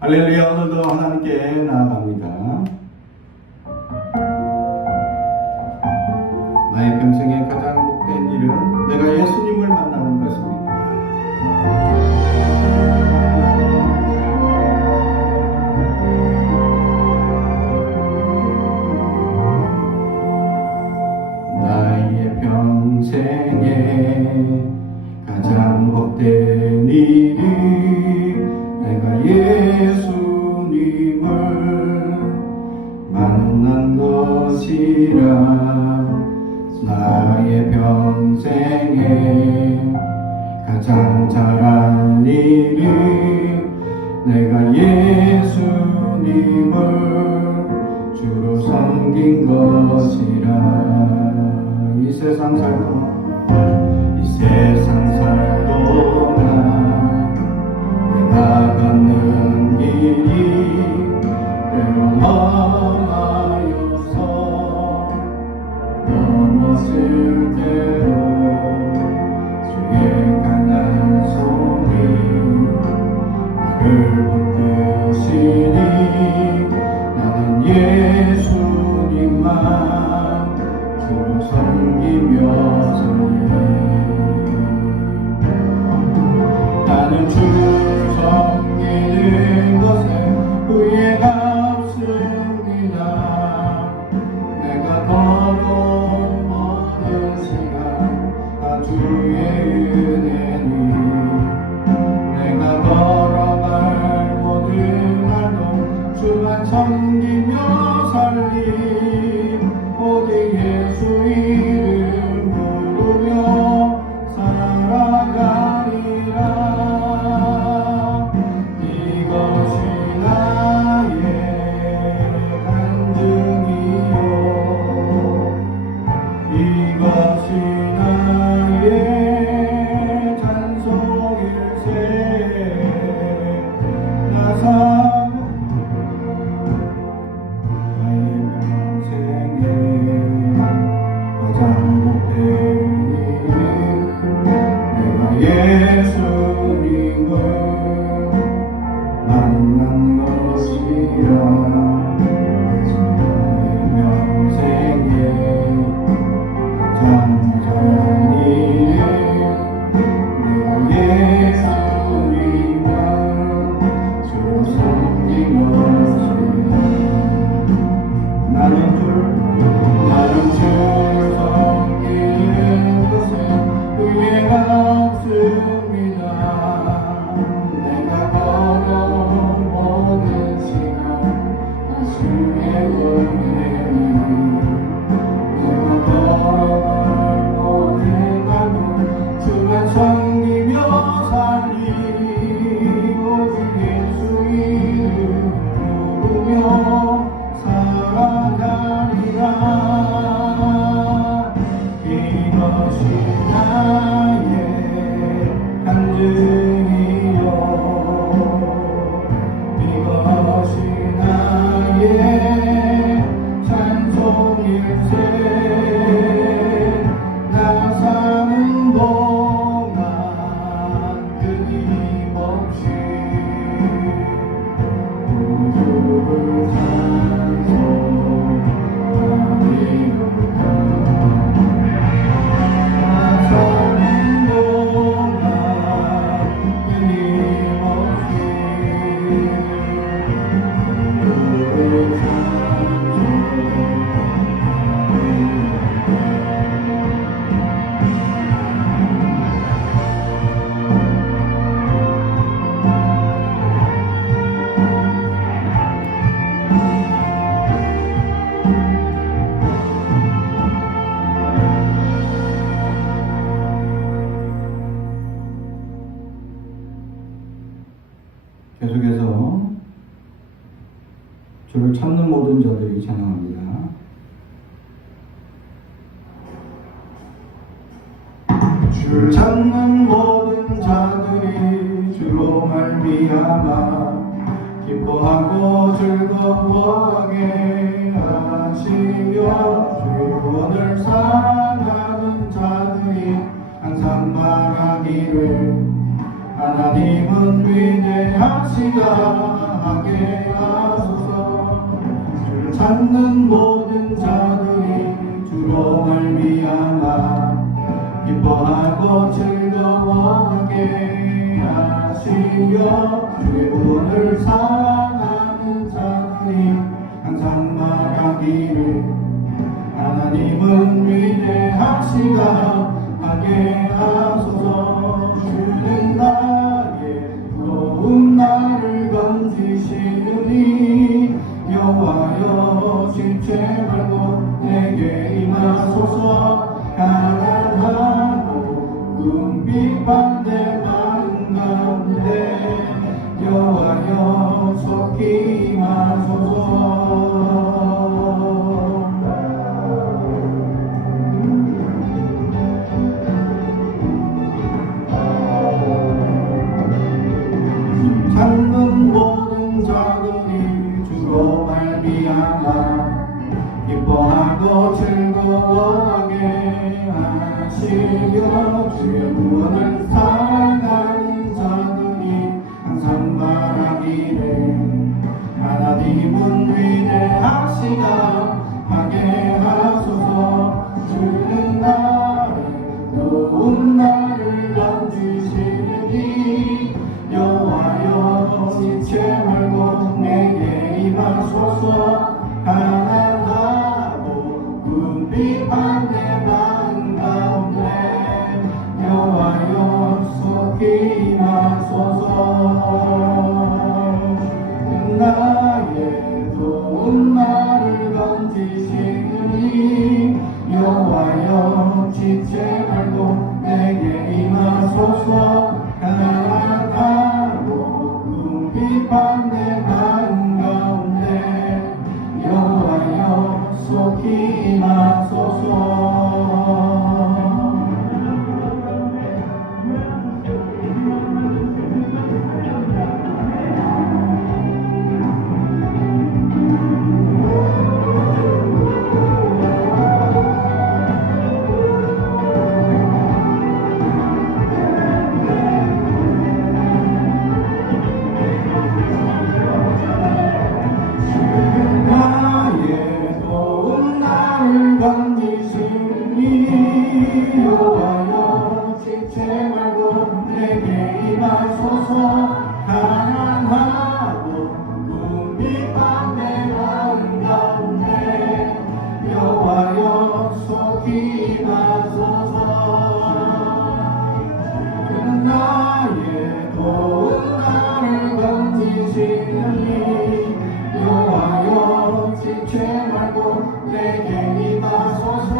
할렐루야. 오늘도 하나님께 나아갑니다. 나의 평생에 가장 복된 일은 내가 예수님을 만나는 것입니다. 나의 평생에 가장 복된 일이 내가 예수님을 만난 것이라. 나의 평생에 가장 잘한 일이 내가 예수님을 주로 섬긴 것이라. 이 세상 살 동안 내가 걷는 길이 때론 험하여서 넘어질 때로 주의 강한 손이 나를 붙드시니 나는 예수님만 주로 섬기며 살리. 나는 주를 섬기는 것에 후회가 없습니다. 내가 걸어온 모든 시간 다 주의 은혜니 내가 걸어갈 모든 날도 주만 섬기며 살리. 오직 예수 이름 부르며 살아가리라. 이것이 나의 간증이요 이것이 나의 찬송일세. 나 나의 평생에 가장 복된 일 내가 예수님을 만난 것이라. 나의 평생에 가장 잘한 일 내가 예수님을 주로 섬긴 것이라. 나는 주 섬기는 것에 후회가 없습니다. 내가 걸어온 모든 시간 다 주의 은혜니 내가 걸어갈 모든 날도 주만 섬기며 살리. 오직 예수 이름 부르며 살아가리라. 이것이 나의 간증이요 이것이 나의 찬송일세. 나 사는 동안 끊임없이 우주를 계속해서 주를 찾는 모든 자들이 찬양합니다. 주를 찾는 모든 자들이 주로 말미암아 기뻐하고 즐거워하게 하시며 주의 구원을 사랑하는 자들이 항상 말하기를 하나님은 위대하시다. 하게 하소서. 주를 찾는 모든 자들이 주로 말미암아 기뻐하고 즐거워하게 하시며 주의 구원을 사랑하는 자들이 항상 말하기를 하나님은 위대하시다 하게 하소서. 주는 나의 더운 나를 건지시느니 여호와여 실체 말고 내게 임하소서. 가난하고 궁핍한 내 마음 가운데 여호와여 속히 임하소서. 찾는 모든 자들이 주로 말미암아 기뻐하고 즐거워하게 하시며 주의 구원을 사랑하는 자들이 항상 말하기를 하나님은 위대하시다 하게 하소서. 주는 나의 더운 나를 건지시니 여호와여 지체 말고 내게 임하소서. 가난하고 궁핍한 내 마음 가운데 여호와여 속히 임하소서. 나의 더운 나를 건지시니 여호와여 지체 말고 내게 임하소서. 가난하고 궁핍한 내 마음 가운데 여호와여 속히 임하소서. 여호와여 지체 말고 내게 임하소서. 가난하고 궁핍한 내 마음 가운데 여호와여 속히 임하소서. 주는 나의 더운 나를 건지시니 여호와여 지체 말고 내게 임하소서.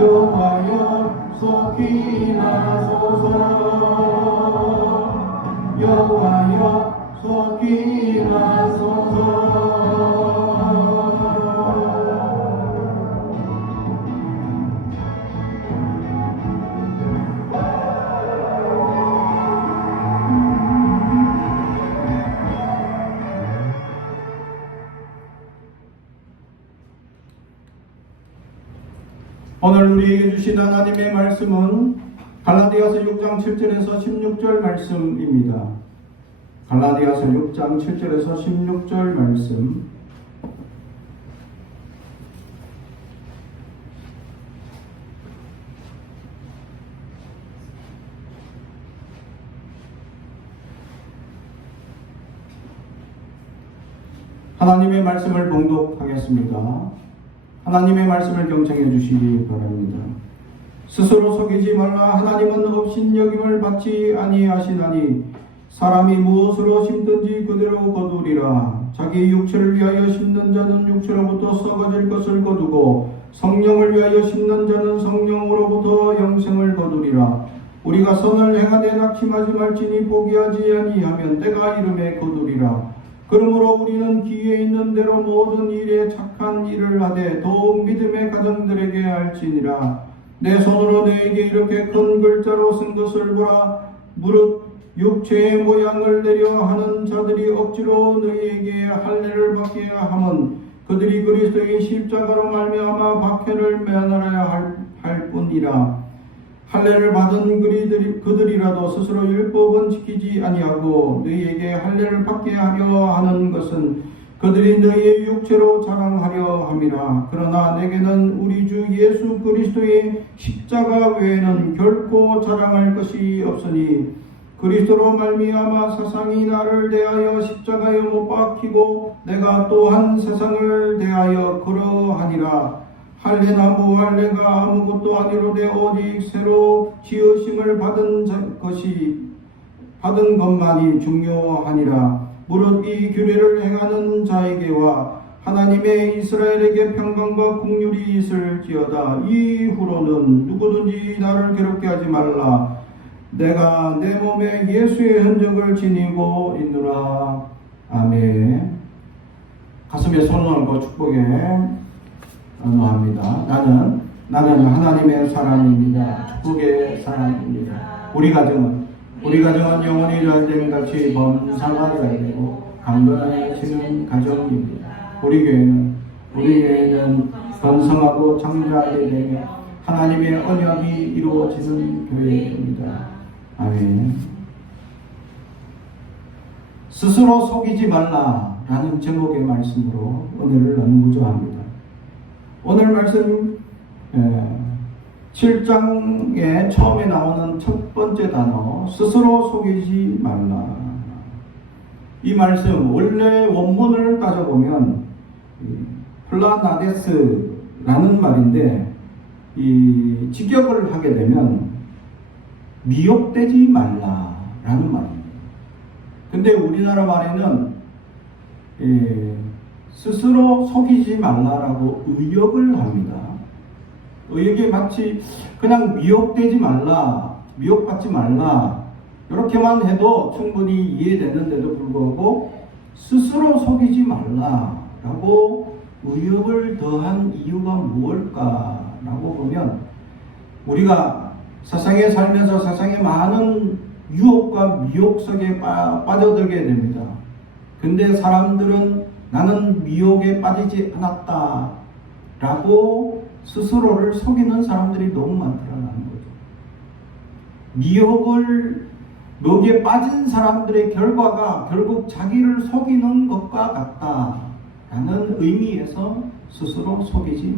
여호와여 속히 임하소서. 여호와여 속히 임하소서. 오늘 우리에게 주신 하나님의 말씀은 갈라디아서 6장 7절에서 16절 말씀입니다. 갈라디아서 6장 7절에서 16절 말씀. 하나님의 말씀을 봉독하겠습니다. 하나님의 말씀을 경청해 주시기 바랍니다. 스스로 속이지 말라. 하나님은 업신여김을 받지 아니하시나니 사람이 무엇으로 심든지 그대로 거두리라. 자기 육체를 위하여 심는 자는 육체로부터 썩어질 것을 거두고 성령을 위하여 심는 자는 성령으로부터 영생을 거두리라. 우리가 선을 행하되 낙심하지 말지니 포기하지 아니하면 때가 이름에 거두리라. 그러므로 우리는 기회에 있는 대로 모든 일에 착한 일을 하되 더욱 믿음의 가정들에게 할지니라. 내 손으로 너에게 이렇게 큰 글자로 쓴 것을 보라. 무릇 육체의 모양을 내려 하는 자들이 억지로 너희에게 할례를 받게 함은 그들이 그리스도의 십자가로 말미암아 박해를 면하여야 할 뿐이라. 할례를 받은 그들이라도 스스로 율법은 지키지 아니하고 너희에게 할례를 받게 하려 하는 것은 그들이 너희의 육체로 자랑하려 함이라. 그러나 내게는 우리 주 예수 그리스도의 십자가 외에는 결코 자랑할 것이 없으니 그리스도로 말미암아 세상이 나를 대하여 십자가에 못 박히고 내가 또한 세상을 대하여 그러하니라. 할례나 무할례가 아무것도 아니로되 오직 새로 지으심을 받은 것만이 중요하니라. 무릇 이 규례를 행하는 자에게와 하나님의 이스라엘에게 평강과 긍휼이 있을지어다. 이후로는 누구든지 나를 괴롭게 하지 말라. 내가 내 몸에 예수의 흔적을 지니고 있노라. 아멘. 가슴에 손을 얹고 축복에 언어합니다. 나는 하나님의 사람입니다. 축복의 사람입니다. 우리 가정은 영원히 잘되는 같이 범상하게 되고 강건해지는 가정입니다. 우리 교회는 번성하고 창조하게 되며 하나님의 언약이 이루어지는 교회입니다. 아멘. 스스로 속이지 말라라는 제목의 말씀으로 오늘을 나누고자 합니다. 오늘 말씀 7장에 처음에 나오는 첫 번째 단어 스스로 속이지 말라. 이 말씀 원래 원문을 따져보면 플라나데스라는 말인데 이 직역을 하게 되면 미혹되지 말라라는 말입니다. 근데 우리나라 말에는 스스로 속이지 말라라고 의역을 합니다. 의역이 마치 그냥 미혹되지 말라, 미혹받지 말라 이렇게만 해도 충분히 이해되는데도 불구하고 스스로 속이지 말라라고 의역을 더한 이유가 무엇일까라고 보면 우리가 세상에 살면서 세상에 많은 유혹과 미혹 속에 빠져들게 됩니다. 근데 사람들은 나는 미혹에 빠지지 않았다 라고 스스로를 속이는 사람들이 너무 많더라는 거죠. 미혹에 빠진 사람들의 결과가 결국 자기를 속이는 것과 같다라는 의미에서 스스로 속이지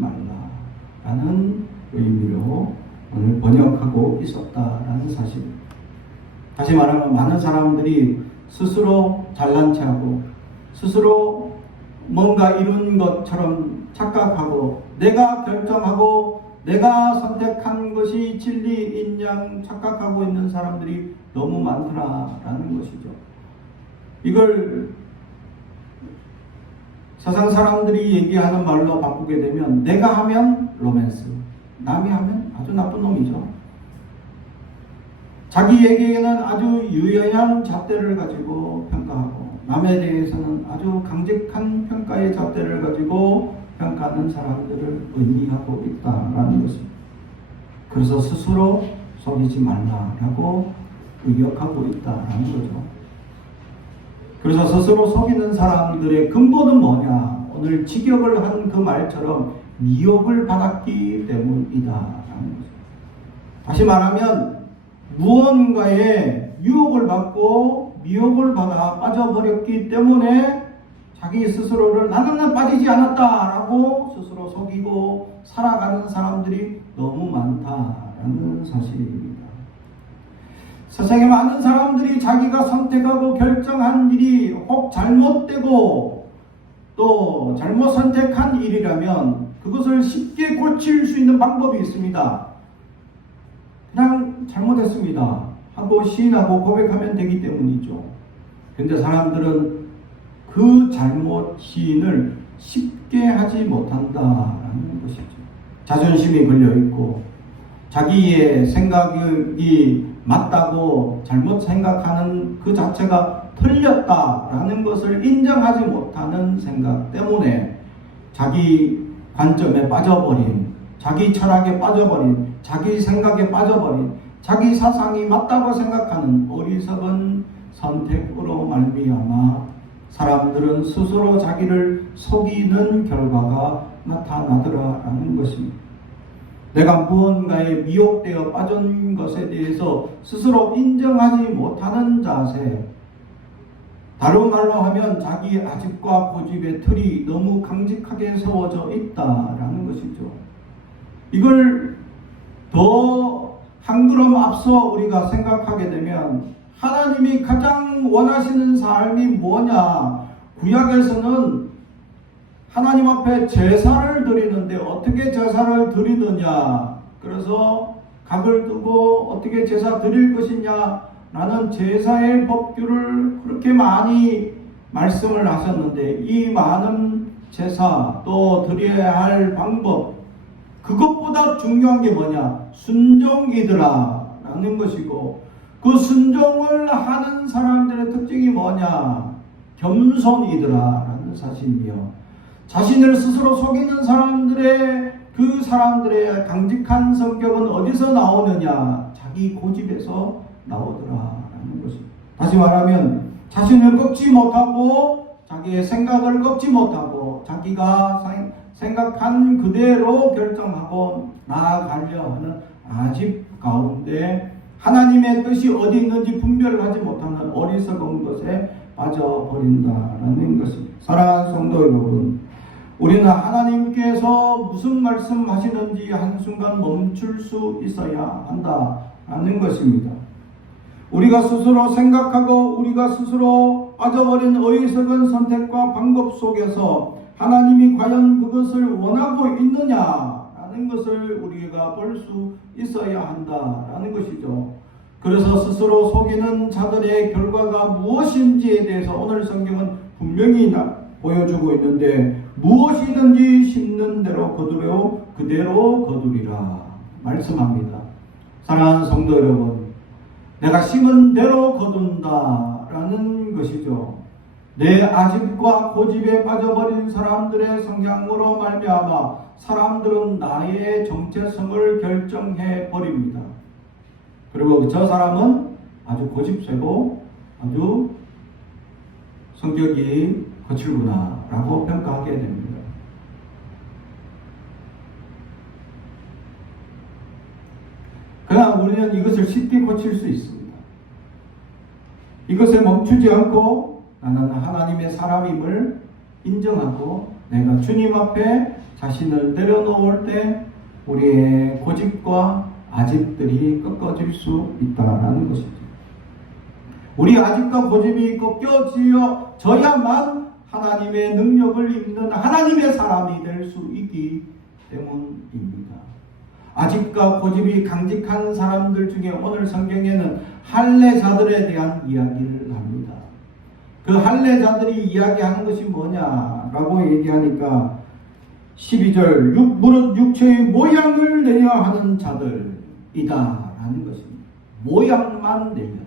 말라라는 의미로 오늘 번역하고 있었다라는 사실입니다. 다시 말하면 많은 사람들이 스스로 잘난 체하고 스스로 뭔가 이룬 것처럼 착각하고 내가 결정하고 내가 선택한 것이 진리인 양 착각하고 있는 사람들이 너무 많더라라는 것이죠. 이걸 세상 사람들이 얘기하는 말로 바꾸게 되면 내가 하면 로맨스, 남이 하면 아주 나쁜 놈이죠. 자기에게는 아주 유연한 잣대를 가지고 평가하고 남에 대해서는 아주 강직한 평가의 잣대를 가지고 평가하는 사람들을 의미하고 있다라는 것입니다. 그래서 스스로 속이지 말라라고 의역하고 있다라는 거죠. 그래서 스스로 속이는 사람들의 근본은 뭐냐? 오늘 직역을 한 그 말처럼 미혹을 받았기 때문이다라는 거죠. 다시 말하면 무언가에 유혹을 받고 미혹을 받아 빠져버렸기 때문에 자기 스스로를 나는 빠지지 않았다라고 스스로 속이고 살아가는 사람들이 너무 많다라는 사실입니다. 세상에 많은 사람들이 자기가 선택하고 결정한 일이 혹 잘못되고 또 잘못 선택한 일이라면 그것을 쉽게 고칠 수 있는 방법이 있습니다. 그냥 잘못했습니다 하고 시인하고 고백하면 되기 때문이죠. 근데 사람들은 그 잘못 시인을 쉽게 하지 못한다라는 것이죠. 자존심이 걸려있고 자기의 생각이 맞다고 잘못 생각하는 그 자체가 틀렸다라는 것을 인정하지 못하는 생각 때문에 자기 관점에 빠져버린, 자기 철학에 빠져버린, 자기 생각에 빠져버린, 자기 사상이 맞다고 생각하는 어리석은 선택으로 말미암아 사람들은 스스로 자기를 속이는 결과가 나타나더라라는 것입니다. 내가 무언가에 미혹되어 빠진 것에 대해서 스스로 인정하지 못하는 자세, 다른 말로 하면 자기 아집과 고집의 틀이 너무 강직하게 세워져 있다라는 것이죠. 이걸 더 한 걸음 앞서 우리가 생각하게 되면 하나님이 가장 원하시는 삶이 뭐냐? 구약에서는 하나님 앞에 제사를 드리는데 어떻게 제사를 드리느냐? 그래서 각을 두고 어떻게 제사 드릴 것이냐? 라는 제사의 법규를 그렇게 많이 말씀을 하셨는데 이 많은 제사 또 드려야 할 방법, 그것보다 중요한 게 뭐냐? 순종이더라 라는 것이고, 그 순종을 하는 사람들의 특징이 뭐냐? 겸손이더라 라는 사실이며, 자신을 스스로 속이는 사람들의 그 사람들의 강직한 성격은 어디서 나오느냐? 자기 고집에서 나오더라 라는 것입니다. 다시 말하면 자신을 꺾지 못하고 자기의 생각을 꺾지 못하고 자기가 생각한 그대로 결정하고 나아가려 하는 아집 가운데 하나님의 뜻이 어디 있는지 분별을 하지 못하는 어리석은 것에 빠져버린다라는 것입니다. 사랑하는 성도 여러분, 우리는 하나님께서 무슨 말씀하시는지 한순간 멈출 수 있어야 한다라는 것입니다. 우리가 스스로 생각하고 우리가 스스로 빠져버린 어리석은 선택과 방법 속에서 하나님이 과연 그것을 원하고 있느냐라는 것을 우리가 볼 수 있어야 한다라는 것이죠. 그래서 스스로 속이는 자들의 결과가 무엇인지에 대해서 오늘 성경은 분명히 보여주고 있는데, 무엇이든지 심는 대로 그대로 거두리라 말씀합니다. 사랑하는 성도 여러분, 내가 심은 대로 거둔다라는 것이죠. 내 아집과 고집에 빠져버린 사람들의 성향으로 말미암아 사람들은 나의 정체성을 결정해 버립니다. 그리고 저 사람은 아주 고집세고 아주 성격이 거칠구나 라고 평가하게 됩니다. 그러나 우리는 이것을 쉽게 고칠 수 있습니다. 이것에 멈추지 않고 나는 하나님의 사람임을 인정하고 내가 주님 앞에 자신을 내려놓을 때 우리의 고집과 아집들이 꺾어질 수 있다는 것이죠. 우리 아집과 고집이 꺾여져야만 하나님의 능력을 입는 하나님의 사람이 될 수 있기 때문입니다. 아집과 고집이 강직한 사람들 중에 오늘 성경에는 할례자들에 대한 이야기를 합니다. 그 할례자들이 이야기하는 것이 뭐냐라고 얘기하니까 12절 무릇 육체의 모양을 내려 하는 자들이다 라는 것입니다. 모양만 내면,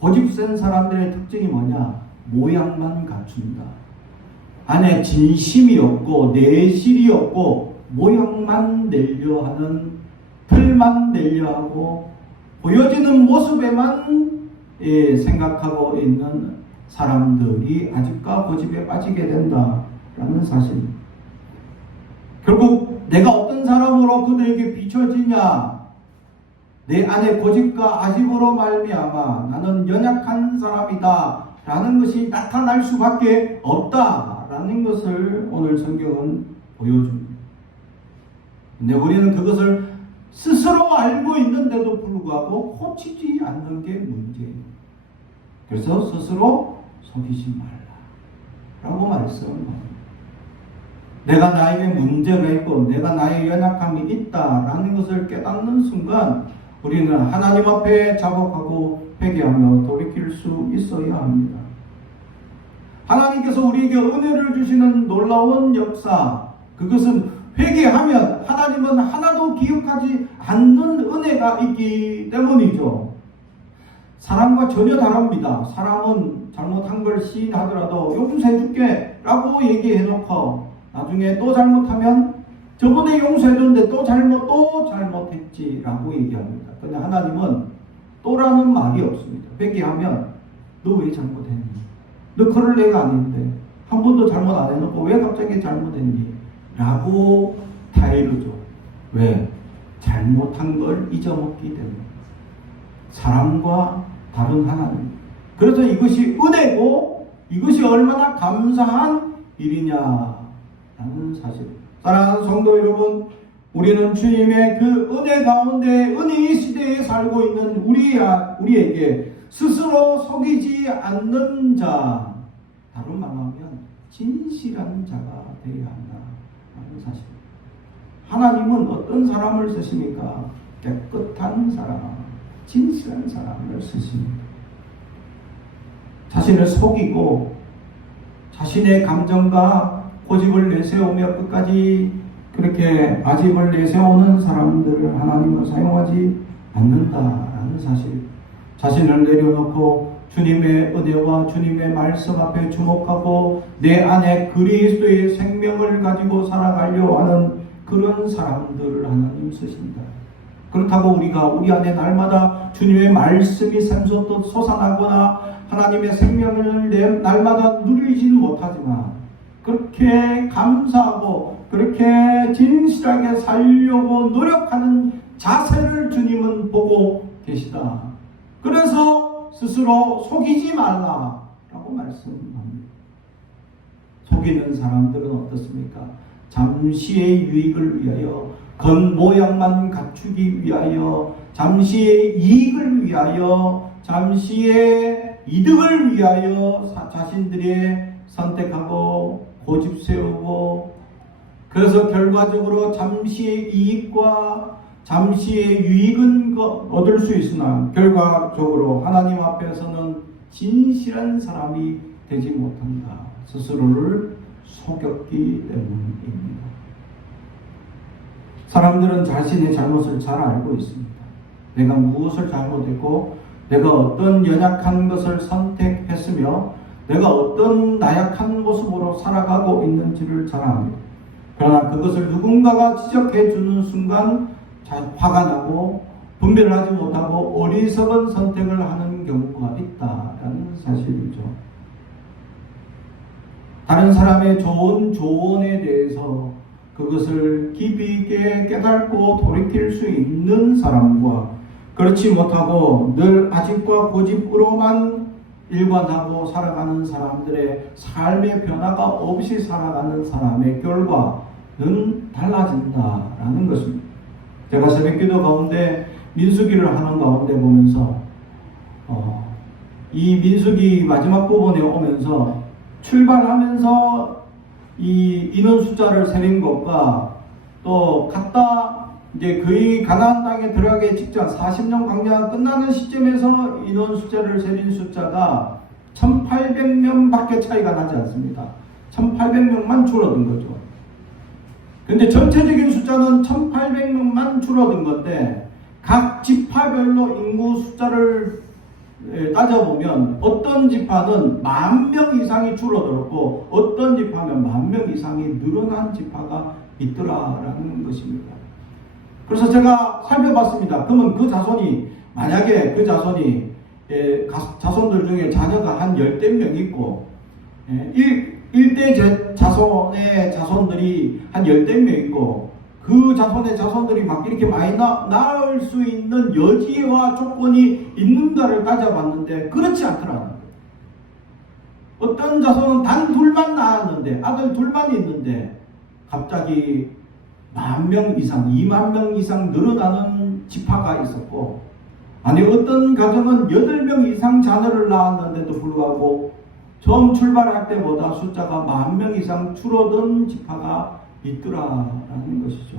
고집센 사람들의 특징이 뭐냐? 모양만 갖춘다. 안에 진심이 없고 내실이 없고 모양만 내려 하는, 틀만 내려 하고 보여지는 모습에만 생각하고 있는 사람들이 아집과 고집에 빠지게 된다라는 사실. 결국 내가 어떤 사람으로 그들에게 비춰지냐? 내 안에 고집과 아집으로 말미암아 나는 연약한 사람이다 라는 것이 나타날 수밖에 없다라는 것을 오늘 성경은 보여줍니다. 근데 우리는 그것을 스스로 알고 있는데도 불구하고 고치지 않는 게 문제예요. 그래서 스스로 속이지 말라라고 말씀합니다. 내가 나에게 문제가 있고 내가 나의 연약함이 있다라는 것을 깨닫는 순간 우리는 하나님 앞에 자복하고 회개하며 돌이킬 수 있어야 합니다. 하나님께서 우리에게 은혜를 주시는 놀라운 역사, 그것은 회개하면 하나님은 하나도 기억하지 않는 은혜가 있기 때문이죠. 사람과 전혀 다릅니다. 사람은 잘못한 걸 시인하더라도 용서해줄게 라고 얘기해놓고 나중에 또 잘못하면 저번에 용서해줬는데 또 잘못했지 라고 얘기합니다. 그런데 하나님은 또라는 말이 없습니다. 회개하면 너 왜 잘못했니? 너 그럴 애가 아닌데 한 번도 잘못 안 해놓고 왜 갑자기 잘못했니? 라고 타이를 줘. 왜? 잘못한 걸 잊어먹기 때문에. 사람과 다른 하나님. 그래서 이것이 은혜고 이것이 얼마나 감사한 일이냐라는 사실. 사랑하는 성도 여러분, 우리는 주님의 그 은혜 가운데 은혜의 시대에 살고 있는 우리에게 스스로 속이지 않는 자, 다른 말로 하면 진실한 자가 되어야 한다는 사실. 하나님은 어떤 사람을 쓰십니까? 깨끗한 사람, 진실한 사람을 쓰십니다. 자신을 속이고 자신의 감정과 고집을 내세우며 끝까지 그렇게 아집을 내세우는 사람들을 하나님은 사용하지 않는다라는 사실. 자신을 내려놓고 주님의 은혜와 주님의 말씀 앞에 주목하고 내 안에 그리스도의 생명을 가지고 살아가려 하는 그런 사람들을 하나님 쓰신다. 그렇다고 우리가 우리 안에 날마다 주님의 말씀이 샘솟듯 솟아나거나 하나님의 생명을 날마다 누리지는 못하지만 그렇게 감사하고 그렇게 진실하게 살려고 노력하는 자세를 주님은 보고 계시다. 그래서 스스로 속이지 말라라고 말씀합니다. 속이는 사람들은 어떻습니까? 잠시의 유익을 위하여 겉모양만 갖추기 위하여 잠시의 이익을 위하여 잠시의 이득을 위하여 자신들이 선택하고 고집 세우고 그래서 결과적으로 잠시의 이익과 잠시의 유익은 얻을 수 있으나 결과적으로 하나님 앞에서는 진실한 사람이 되지 못한다. 스스로를 속였기 때문입니다. 사람들은 자신의 잘못을 잘 알고 있습니다. 내가 무엇을 잘못했고 내가 어떤 연약한 것을 선택했으며 내가 어떤 나약한 모습으로 살아가고 있는지를 잘 압니다. 그러나 그것을 누군가가 지적해 주는 순간 화가 나고 분별하지 못하고 어리석은 선택을 하는 경우가 있다라는 사실이죠. 다른 사람의 좋은 조언에 대해서 그것을 깊이 있게 깨닫고 돌이킬 수 있는 사람과 그렇지 못하고 늘 아집과 고집으로만 일관하고 살아가는 사람들의 삶의 변화가 없이 살아가는 사람의 결과는 달라진다라는 것입니다. 제가 새벽기도 가운데 민수기를 하는 가운데 보면서 이 민수기 마지막 부분에 오면서 출발하면서 이 인원 숫자를 세린 것과 또 갔다 이제 거의 가나안 땅에 들어가기 직전 40년 광야가 끝나는 시점에서 인원 숫자를 세린 숫자가 1800명밖에 차이가 나지 않습니다. 1800명만 줄어든 거죠. 근데 전체적인 숫자는 1800명만 줄어든 건데 각 지파별로 인구 숫자를 따져보면 어떤 지파는 10,000명 이상이 줄어들었고 어떤 지파는 10,000명 이상이 늘어난 지파가 있더라라는 것입니다. 그래서 제가 살펴봤습니다. 그러면 그 자손이 만약에 그 자손이 자손들 중에 자녀가 한 10대 명 있고 1대 자손의 자손들이 한 10대 명 있고 그 자손의 자손들이 막 이렇게 많이 낳을 수 있는 여지와 조건이 있는가를 따져봤는데 그렇지 않더라는 거예요. 어떤 자손은 단 둘만 낳았는데 아들 둘만 있는데 갑자기 10,000명 이상, 20,000명 이상 늘어나는 지파가 있었고 아니 어떤 가정은 8명 이상 자녀를 낳았는데도 불구하고 처음 출발할 때보다 숫자가 10,000명 이상 줄어든 지파가 있더라라는 것이죠.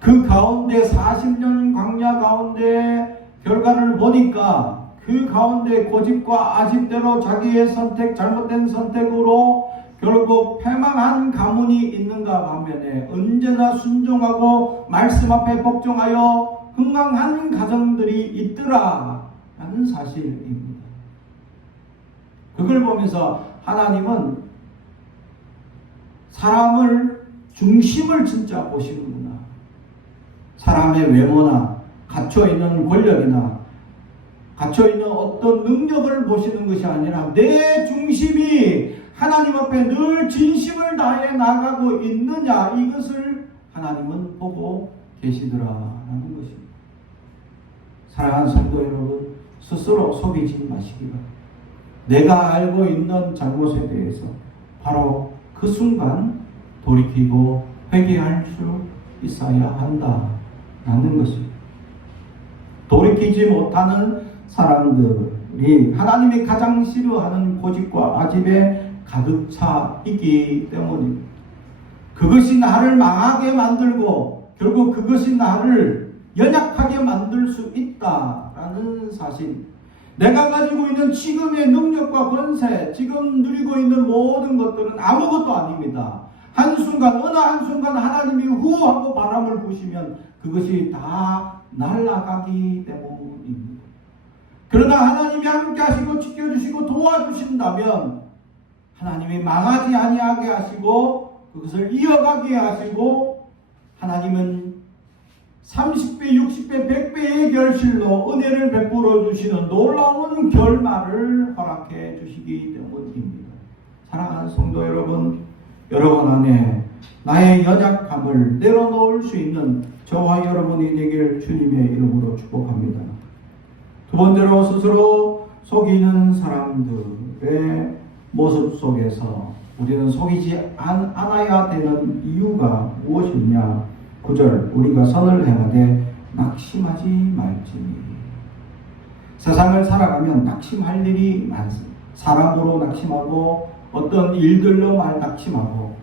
그 가운데 40년 광야 가운데 결과를 보니까 그 가운데 고집과 아집대로 자기의 선택, 잘못된 선택으로 결국 패망한 가문이 있는가 반면에 언제나 순종하고 말씀 앞에 복종하여 흥왕한 가정들이 있더라라는 사실입니다. 그걸 보면서 하나님은 사람을 중심을 진짜 보시는구나. 사람의 외모나 갖춰있는 권력이나 갇혀있는 어떤 능력을 보시는 것이 아니라 내 중심이 하나님 앞에 늘 진심을 다해 나가고 있느냐, 이것을 하나님은 보고 계시더라라는 것입니다. 사랑하는 성도 여러분, 스스로 속이지 마시기 바랍니다. 내가 알고 있는 잘못에 대해서 바로 그 순간 돌이키고 회개할 수 있어야 한다라는 것입니다. 돌이키지 못하는 사람들이 하나님이 가장 싫어하는 고집과 아집에 가득 차 있기 때문입니다. 그것이 나를 망하게 만들고 결국 그것이 나를 연약하게 만들 수 있다라는 사실, 내가 가지고 있는 지금의 능력과 권세, 지금 누리고 있는 모든 것들은 아무것도 아닙니다. 한순간, 어느 한순간 하나님이 후하고 바람을 부시면 그것이 다 날아가기 때문입니다. 그러나 하나님이 함께 하시고 지켜주시고 도와주신다면 하나님이 망하지 아니하게 하시고 그것을 이어가게 하시고, 하나님은 30배, 60배, 100배의 결실로 은혜를 베풀어 주시는 놀라운 결말을 허락해 주시기 때문입니다. 사랑하는 성도 여러분, 여러분 안에 나의 연약함을 내려놓을 수 있는 저와 여러분이 되길 주님의 이름으로 축복합니다. 두 번째로, 스스로 속이는 사람들의 모습 속에서 우리는 속이지 않아야 되는 이유가 무엇이냐? 9절, 우리가 선을 행하되 낙심하지 말지니. 세상을 살아가면 낙심할 일이 많습니다. 사람으로 낙심하고 어떤 일들로 낙심하고,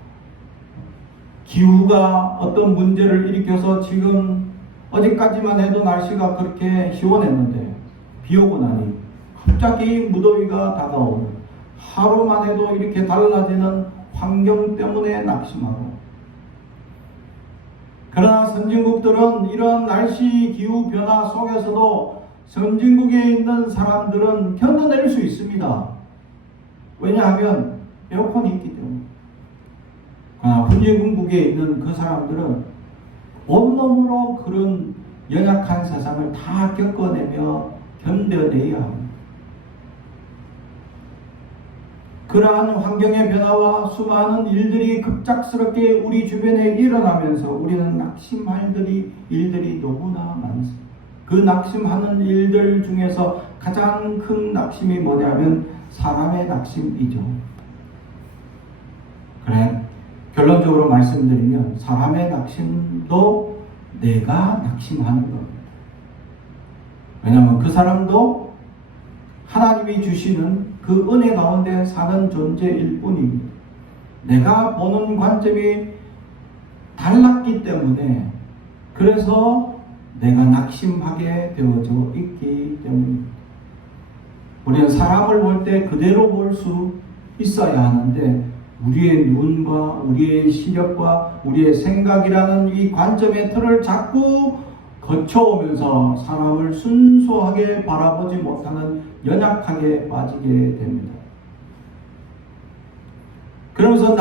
기후가 어떤 문제를 일으켜서 지금 어제까지만 해도 날씨가 그렇게 시원했는데 비 오고 나니 갑자기 무더위가 다가오는, 하루만 해도 이렇게 달라지는 환경 때문에 낙심하고, 그러나 선진국들은 이런 날씨 기후 변화 속에서도 선진국에 있는 사람들은 견뎌낼 수 있습니다. 왜냐하면 에어컨이 있기 때문에. 후진국에 있는 그 사람들은 온몸으로 그런 연약한 세상을 다 겪어내며 견뎌내야 합니다. 그러한 환경의 변화와 수많은 일들이 급작스럽게 우리 주변에 일어나면서 우리는 낙심할 일들이 너무나 많습니다. 그 낙심하는 일들 중에서 가장 큰 낙심이 뭐냐면 사람의 낙심이죠. 그래, 결론적으로 말씀드리면 사람의 낙심도 내가 낙심하는 겁니다. 왜냐하면 그 사람도 하나님이 주시는 그 은혜 가운데 사는 존재일 뿐입니다. 내가 보는 관점이 달랐기 때문에, 그래서 내가 낙심하게 되어져 있기 때문입니다. 우리는 사람을 볼 때 그대로 볼 수 있어야 하는데, 우리의 눈과 우리의 시력과 우리의 생각이라는 이 관점의 틀을 자꾸 거쳐오면서 사람을 순수하게 바라보지 못하는 연약하게 빠지게 됩니다. 그러면서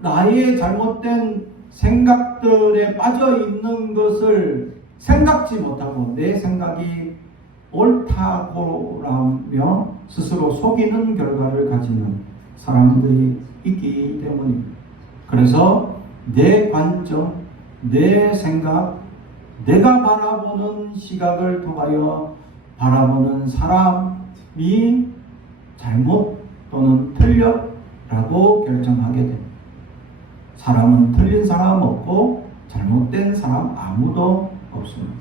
나의 잘못된 생각들에 빠져 있는 것을 생각지 못하고 내 생각이 옳다고라며 스스로 속이는 결과를 가지는 사람들이 있기 때문입니다. 그래서 내 관점, 내 생각, 내가 바라보는 시각을 통하여 바라보는 사람이 잘못 또는 틀렸라고 결정하게 됩니다. 사람은 틀린 사람 없고 잘못된 사람 아무도 없습니다.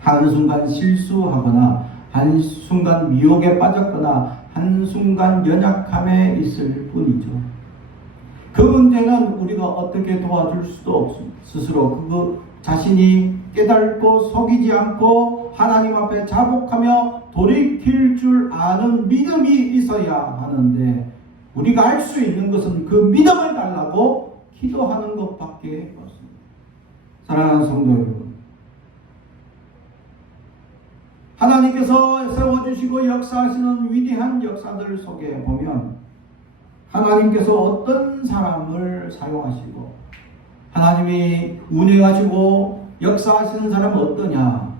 한순간 실수하거나 한순간 미혹에 빠졌거나 한순간 연약함에 있을 뿐이죠. 그 문제는 우리가 어떻게 도와줄 수도 없습니다. 스스로 그 자신이 깨닫고 속이지 않고 하나님 앞에 자복하며 돌이킬 줄 아는 믿음이 있어야 하는데, 우리가 할 수 있는 것은 그 믿음을 달라고 기도하는 것밖에 없습니다. 사랑하는 성도 여러분, 하나님께서 세워주시고 역사하시는 위대한 역사들 속에 보면 하나님께서 어떤 사람을 사용하시고 하나님이 운행하시고 역사하시는 사람은 어떠냐?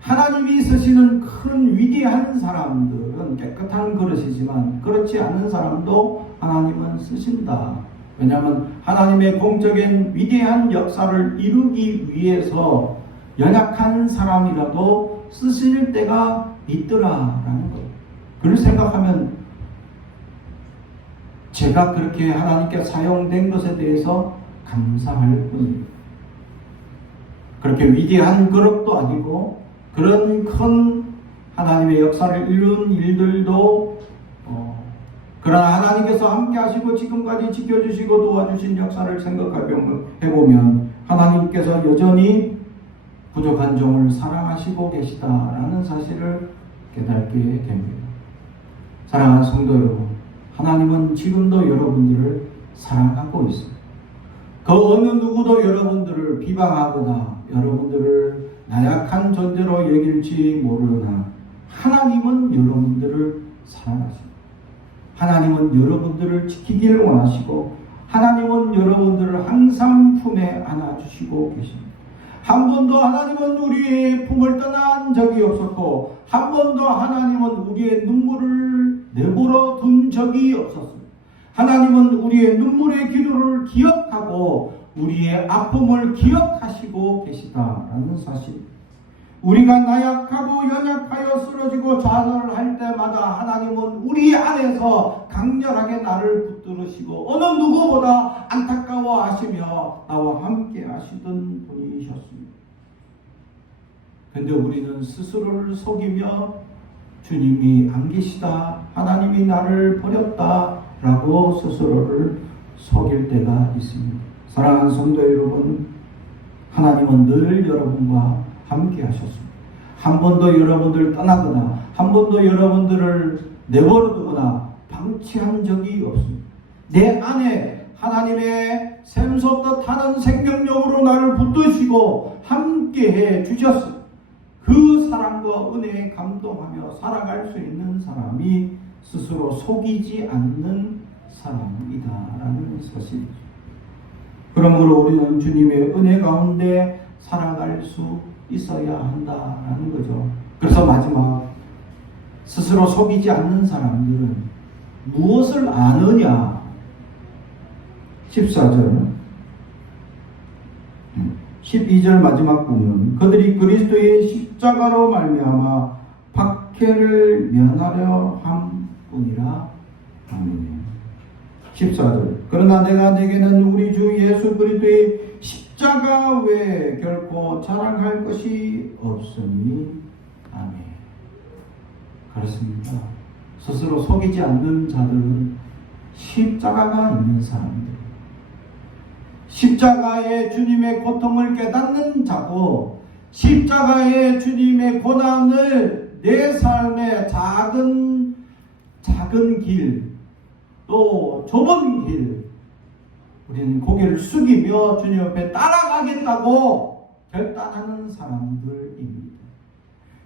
하나님이 쓰시는 큰 위대한 사람들은 깨끗한 그릇이지만 그렇지 않은 사람도 하나님은 쓰신다. 왜냐하면 하나님의 공적인 위대한 역사를 이루기 위해서 연약한 사람이라도 쓰실 때가 있더라라는 것. 그걸 생각하면 제가 그렇게 하나님께 사용된 것에 대해서 감사할 뿐입니다. 그렇게 위대한 그릇도 아니고 그런 큰 하나님의 역사를 이룬 일들도 그러나 하나님께서 함께 하시고 지금까지 지켜주시고 도와주신 역사를 생각해보면 하나님께서 여전히 부족한 종을 사랑하시고 계시다라는 사실을 깨닫게 됩니다. 사랑하는 성도 여러분, 하나님은 지금도 여러분들을 사랑하고 있습니다. 그 어느 누구도 여러분들을 비방하거나 여러분들을 나약한 존재로 여길지 모르나 하나님은 여러분들을 사랑하십니다. 하나님은 여러분들을 지키기를 원하시고 하나님은 여러분들을 항상 품에 안아주시고 계십니다. 한 번도 하나님은 우리의 품을 떠난 적이 없었고 한 번도 하나님은 우리의 눈물을 내버려 둔 적이 없었습니다. 하나님은 우리의 눈물의 기도를 기억하고 우리의 아픔을 기억하시고 계시다라는 사실. 우리가 나약하고 연약하여 쓰러지고 좌절할 때마다 하나님은 우리 안에서 강렬하게 나를 붙들으시고 어느 누구보다 안타까워하시며 나와 함께 하시던 분이셨습니다. 그런데 우리는 스스로를 속이며 주님이 안 계시다, 하나님이 나를 버렸다 라고 스스로를 속일 때가 있습니다. 사랑하는 성도 여러분, 하나님은 늘 여러분과 함께 하셨습니다. 한 번도 여러분들 떠나거나 한 번도 여러분들을 내버려 두거나 방치한 적이 없습니다. 내 안에 하나님의 샘솟듯 하는 생명력으로 나를 붙드시고 함께해 주셨습니다. 그 사랑과 은혜에 감동하며 살아갈 수 있는 사람이 스스로 속이지 않는 사람이다라는 사실이죠. 그러므로 우리는 주님의 은혜 가운데 살아갈 수 있어야 한다라는 거죠. 그래서 마지막, 스스로 속이지 않는 사람들은 무엇을 아느냐? 14절 12절 마지막 부분, 그들이 그리스도의 십자가로 말미암아 박해를 면하려 함뿐이라. 아멘. 14절, 그러나 내가 내게는 우리 주 예수 그리스도의 십자가 외에 결코 자랑할 것이 없으니. 아멘. 그렇습니다. 스스로 속이지 않는 자들은 십자가가 있는 사람들, 십자가의 주님의 고통을 깨닫는 자고 십자가의 주님의 고난을 내 삶의 작은 길, 또 좁은 길, 우리는 고개를 숙이며 주님 앞에 따라가겠다고 결단하는 사람들입니다.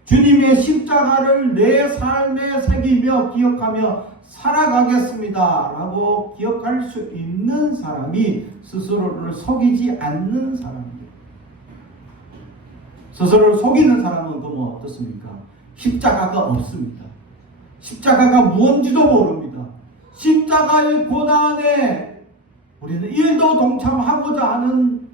주님의 십자가를 내 삶에 새기며 기억하며 살아가겠습니다 라고 기억할 수 있는 사람이 스스로를 속이지 않는 사람입니다. 스스로를 속이는 사람은 그럼 어떻습니까? 십자가가 없습니다. 십자가가 무언지도 모릅니다. 십자가의 고난에 우리는 일도 동참하고자 하는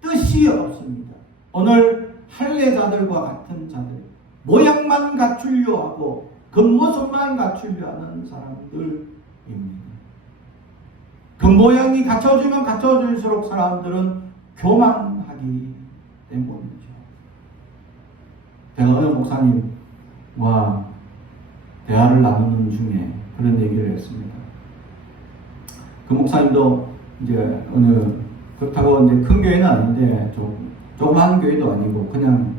뜻이 없습니다. 오늘 할례자들과 같은 자들, 모양만 갖추려 하고 겉모습만 갖추려 하는 사람들입니다. 겉모양이 갖춰지면 갖춰질수록 사람들은 교만하기 때문이죠. 제가 어느 목사님과 대화를 나누는 중에 그런 얘기를 했습니다. 그 목사님도 이제 어느, 그렇다고 이제 큰 교회는 아닌데 조그만 교회도 아니고 그냥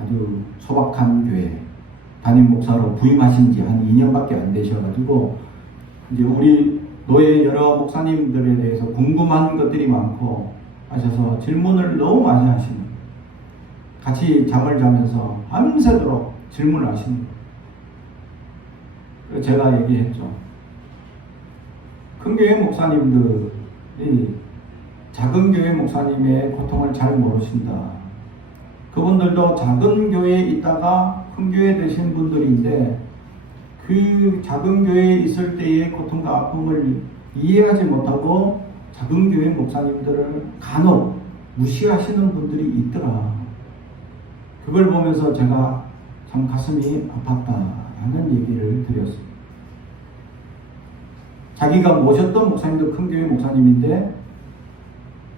아주 소박한 교회 담임 목사로 부임하신 지 한 2년밖에 안 되셔가지고 이제 우리 노예 여러 목사님들에 대해서 궁금한 것들이 많고 하셔서 질문을 너무 많이 하십니다. 같이 잠을 자면서 밤새도록 질문을 하십니다. 제가 얘기했죠. 큰 교회 목사님들이 작은 교회 목사님의 고통을 잘 모르신다. 그 그분들도 작은 교회에 있다가 큰 교회 되신 분들인데 그 작은 교회에 있을 때의 고통과 아픔을 이해하지 못하고 작은 교회 목사님들을 간혹 무시하시는 분들이 있더라. 그걸 보면서 제가 참 가슴이 아팠다라는 얘기를 드렸습니다. 자기가 모셨던 목사님도 큰 교회 목사님인데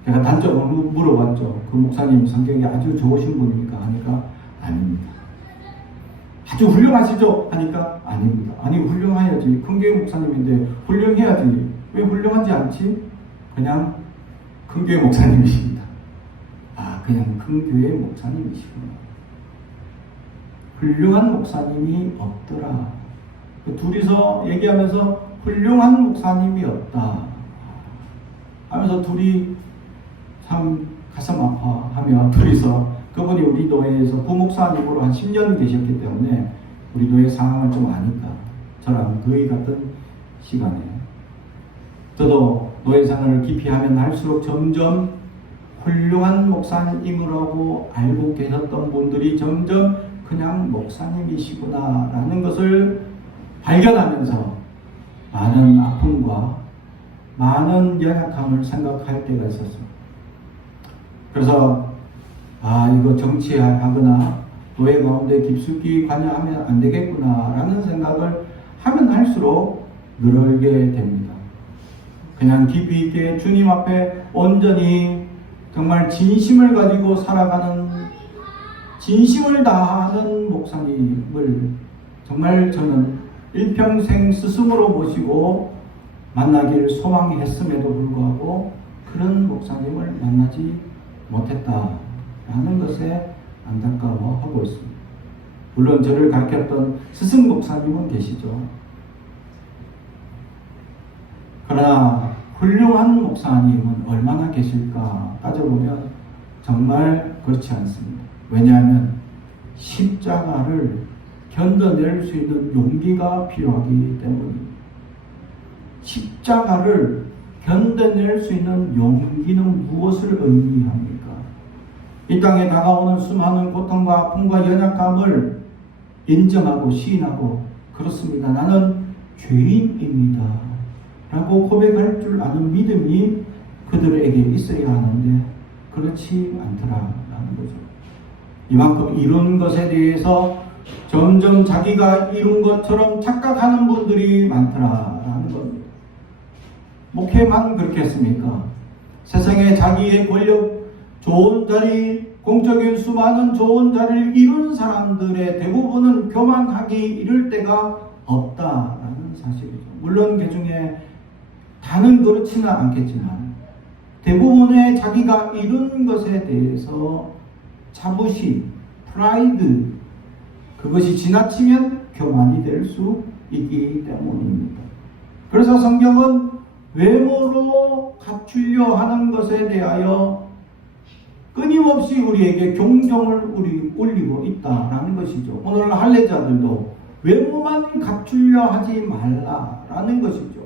제가 단적으로 물어봤죠. 그 목사님 성격이 아주 좋으신 분입니까? 하니까 아닙니다. 아주 훌륭하시죠? 하니까 아닙니다. 아니 훌륭해야지. 큰 교회 목사님인데 훌륭해야지. 왜 훌륭하지 않지? 그냥 큰 교회 목사님이십니다. 아, 그냥 큰 교회 목사님이시구나. 훌륭한 목사님이 없더라. 둘이서 얘기하면서 훌륭한 목사님이 없다 하면서 둘이 참 가슴 아파하며 둘이서 그분이 우리 노회에서 부목사님으로 한 10년 계셨기 때문에 우리 노회 상황을 좀 아니까 저랑 거의 같은 시간에 저도 노회생활을 깊이 하면 할수록 점점 훌륭한 목사님이라고 알고 계셨던 분들이 점점 그냥 목사님이시구나 라는 것을 발견하면서 많은 아픔과 많은 연약함을 생각할 때가 있었습니다. 그래서 이거 정치하거나 노예 가운데 깊숙이 관여하면 안 되겠구나 라는 생각을 하면 할수록 늘게 됩니다. 그냥 깊이 있게 주님 앞에 온전히 정말 진심을 가지고 살아가는 진심을 다하는 목사님을 정말 저는 일평생 스승으로 모시고 만나기를 소망했음에도 불구하고 그런 목사님을 만나지 못했다라는 것에 안타까워하고 있습니다. 물론 저를 가르쳤던 스승 목사님은 계시죠. 그러나 훌륭한 목사님은 얼마나 계실까 따져보면 정말 그렇지 않습니다. 왜냐하면 십자가를 견뎌낼 수 있는 용기가 필요하기 때문입니다. 십자가를 견뎌낼 수 있는 용기는 무엇을 의미합니까? 이 땅에 다가오는 수많은 고통과 아픔과 연약함을 인정하고 시인하고 그렇습니다. 나는 죄인입니다. 라고 고백할 줄 아는 믿음이 그들에게 있어야 하는데 그렇지 않더라라는 거죠. 이만큼 이룬 것에 대해서 점점 자기가 이룬 것처럼 착각하는 분들이 많더라라는 겁니다. 목회만 그렇겠습니까? 세상에 자기의 권력, 좋은 자리, 공적인 수많은 좋은 자리를 이룬 사람들의 대부분은 교만하기 이를 데가 없다라는 사실이죠. 물론 그 중에 다는 그렇지는 않겠지만 대부분의 자기가 이룬 것에 대해서 자부심, 프라이드 그것이 지나치면 교만이 될 수 있기 때문입니다. 그래서 성경은 외모로 갖추려 하는 것에 대하여 끊임없이 우리에게 경종을 울리고 있다라는 것이죠. 오늘 할례자들도 외모만 갖추려 하지 말라라는 것이죠.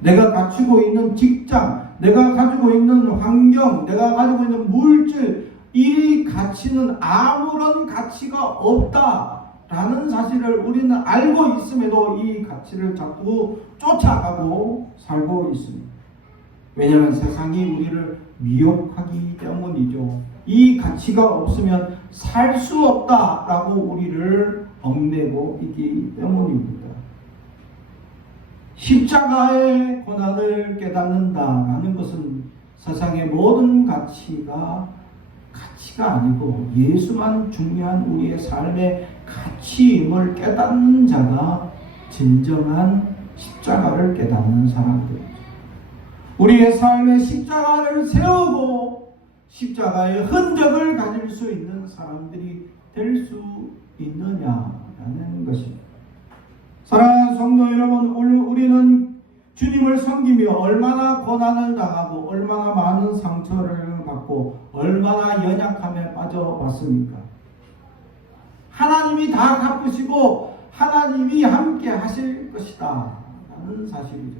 내가 갖추고 있는 직장, 내가 가지고 있는 환경, 내가 가지고 있는 물질, 이 가치는 아무런 가치가 없다라는 사실을 우리는 알고 있음에도 이 가치를 자꾸 쫓아가고 살고 있습니다. 왜냐하면 세상이 우리를 미혹하기 때문이죠. 이 가치가 없으면 살 수 없다라고 우리를 얽매고 있기 때문입니다. 십자가의 고난을 깨닫는다라는 것은 세상의 모든 가치가 아니고 예수만 중요한 우리의 삶의 가치임을 깨닫는 자가 진정한 십자가를 깨닫는 사람들이죠. 우리의 삶에 십자가를 세우고 십자가의 흔적을 가질 수 있는 사람들이 될 수 있느냐라는 것입니다. 사랑하는 성도 여러분, 우리는 주님을 섬기며 얼마나 고난을 당하고 얼마나 많은 상처를 받고 얼마나 연약함에 빠져왔습니까? 하나님이 다 갚으시고 하나님이 함께 하실 것이다 라는 사실이죠.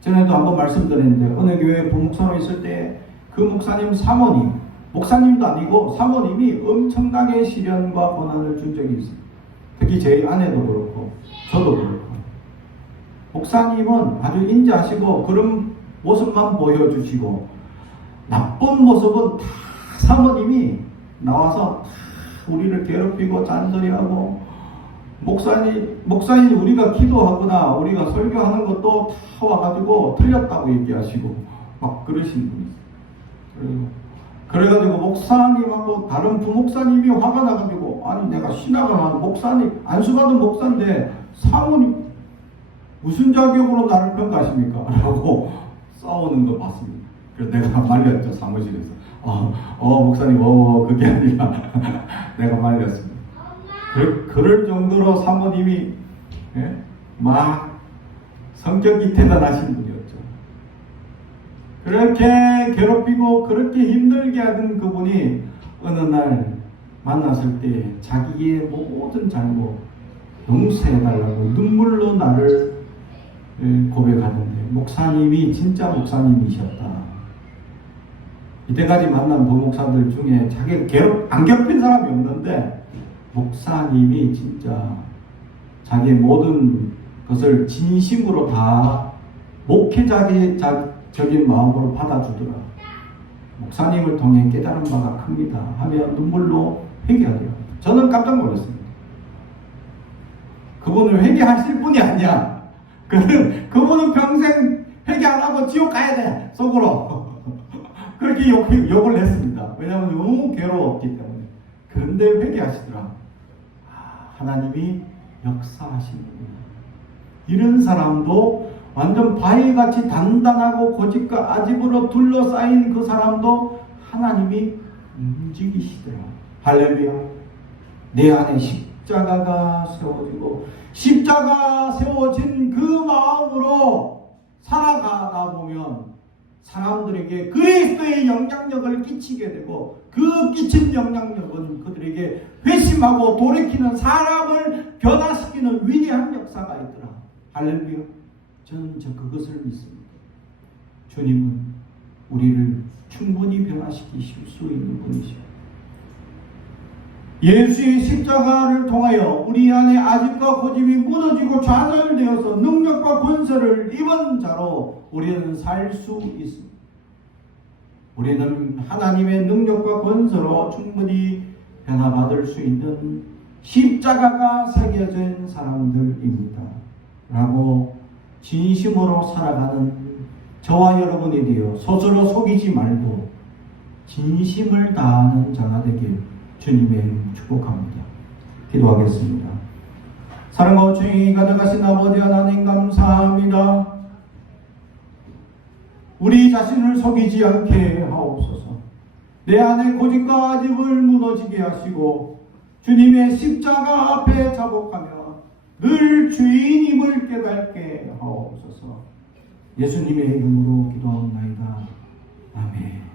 전에도 한번 말씀드렸는데 어느 교회 부목사로 있을 때 그 목사님 사모님 목사님도 아니고 사모님이 엄청나게 시련과 고난을 준 적이 있어요. 특히 제 아내도 그렇고 저도 그렇고. 목사님은 아주 인자하시고 그런 모습만 보여주시고 나쁜 모습은 다 사모님이 나와서 다 우리를 괴롭히고 잔소리하고 목사님 우리가 기도하거나 우리가 설교하는 것도 다 와가지고 틀렸다고 얘기하시고 막 그러신 분이 있어요. 그래가지고 목사님하고 다른 부목사님이 화가 나가지고 아니 내가 신학을 한 목사님 안수받은 목사인데 사모님 무슨 자격으로 나를 평가하십니까? 라고 싸우는 거 봤습니다. 그래서 내가 말렸죠, 사무실에서. 목사님, 그게 아니라 내가 말렸습니다. 그럴 정도로 사모님이 막 성격이 대단하신 분이었죠. 그렇게 괴롭히고 그렇게 힘들게 하던 그분이 어느 날 만났을 때 자기의 모든 잘못 용서해달라고 눈물로 나를 고백하는데 목사님이 진짜 목사님이셨다. 이때까지 만난 부목사들 중에 자기가 안 괴롭힌 사람이 없는데 목사님이 진짜 자기의 모든 것을 진심으로 다 목회자적인 마음으로 받아주더라. 목사님을 통해 깨달은 바가 큽니다 하며 눈물로 회개하더라. 저는 깜짝 놀랐습니다. 그분을 회개하실 분이 아니야. 그분은 평생 회개 안 하고 지옥 가야 돼, 속으로. 그렇게 욕을 했습니다. 왜냐하면 너무 괴로웠기 때문에. 그런데 회개하시더라. 하나님이 역사하시는구나. 이런 사람도 완전 바위같이 단단하고 고집과 아집으로 둘러싸인 그 사람도 하나님이 움직이시더라. 할렐루야. 내 안에 십자가가 세워지고 십자가 세워진 그 마음으로 살아가다 보면 사람들에게 그리스도의 영향력을 끼치게 되고 그 끼친 영향력은 그들에게 회심하고 돌이키는 사람을 변화시키는 위대한 역사가 있더라. 할렐루야. 저는 그것을 믿습니다. 주님은 우리를 충분히 변화시키실 수 있는 분이시오. 예수의 십자가를 통하여 우리 안에 아집과 고집이 무너지고 좌절되어서 능력과 권세를 입은 자로 우리는 살 수 있습니다. 우리는 하나님의 능력과 권세로 충분히 변화받을 수 있는 십자가가 새겨진 사람들입니다. 라고 진심으로 살아가는 저와 여러분이 되어 스스로 속이지 말고 진심을 다하는 자가 되길 주님의 이름 축복합니다. 기도하겠습니다. 사랑과 주의 가득하신 아버지 하나님 감사합니다. 우리 자신을 속이지 않게 하옵소서. 내 안에 고집과 아집을 무너지게 하시고 주님의 십자가 앞에 자복하며 늘 주인임을 깨닫게 하옵소서. 예수님의 이름으로 기도하옵나이다. 아멘.